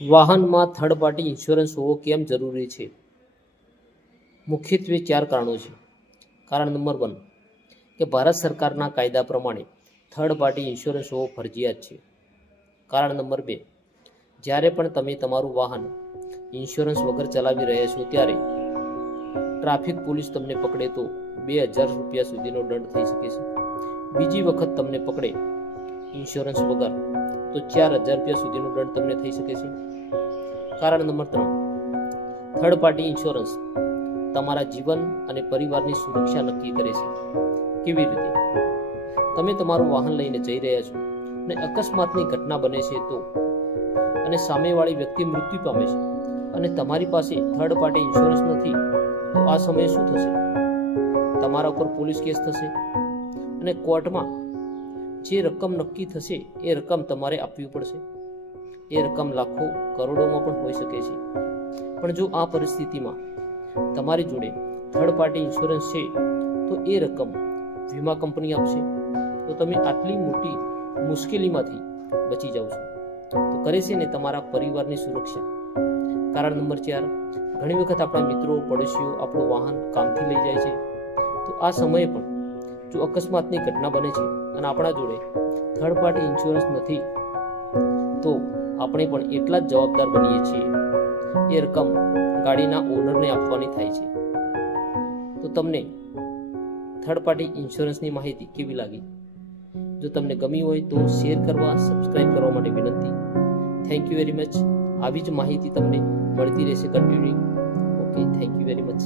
વાહનમાં third party insurance હોવો કેમ જરૂરી છે? મુખ્યત્વે 4 કારણો છે. કારણ નંબર 1 કે ભારત સરકારના કાયદા પ્રમાણે થર્ડ પાર્ટી ઇન્સ્યોરન્સ હોવો ફરજિયાત છે. કારણ નંબર 2 જ્યારે પણ તમે તમારું વાહન ઇન્સ્યોરન્સ વગર ચલાવી રહ્યા છો ત્યારે ટ્રાફિક પોલીસ તમને પકડે તો 2000 રૂપિયા સુધીનો દંડ થઈ શકે છે. બીજી વખત તમને પકડે ઇન્સ્યોરન્સ વગર તો 4000 રૂપિયા સુધીનો દંડ તમને થઈ શકે છે. કારણ નંબર 3 થર્ડ પાર્ટી ઇન્સ્યોરન્સ તમારા જીવન અને પરિવારની સુરક્ષા નક્કી કરે છે. કેવી રીતે? તમે તમારું વાહન લઈને જઈ રહ્યા છો અને અકસ્માતની ઘટના બને છે તો અને સામેવાળી વ્યક્તિ મૃત્યુ પામે છે અને તમારી પાસે થર્ડ પાર્ટી ઇન્સ્યોરન્સ નથી તો આ સમયે શું થશે? તમારા ઉપર પોલીસ કેસ થશે અને કોર્ટમાં જે રકમ નક્કી થશે એ રકમ તમારે આપવી પડશે. એ રકમ લાખો કરોડોમાં પણ હોઈ શકે છે. પણ જો આ પરિસ્થિતિમાં તમારી જોડે થર્ડ પાર્ટી ઇન્સ્યોરન્સ છે તો એ રકમ વીમા કંપની આપશે તો તમે આટલી મોટી મુશ્કેલીમાંથી બચી જાઓ છો. તો કરે છે ને તમારા પરિવારની સુરક્ષા. કારણ નંબર 4 ઘણી વખત આપણા મિત્રો પડોશીઓ આપણું વાહન કામથી લઈ જાય છે તો આ સમયે પણ જો અકસ્માતની ઘટના બને છે અને આપણા જોડે થર્ડ પાર્ટી ઇન્સ્યોરન્સ નથી તો આપણે પણ એટલા જ જવાબદાર બનીએ છીએ. એ રકમ ગાડીના ઓનરને આપવાની થાય છે. તો તમને થર્ડ પાર્ટી ઇન્સ્યોરન્સની માહિતી કેવી લાગી? જો તમને ગમી હોય તો શેર કરવા, સબસ્ક્રાઇબ કરવા માટે વિનંતી. Thank you very much. આવી જ માહિતી તમને મળતી રહેશે continue. Okay, thank you very much.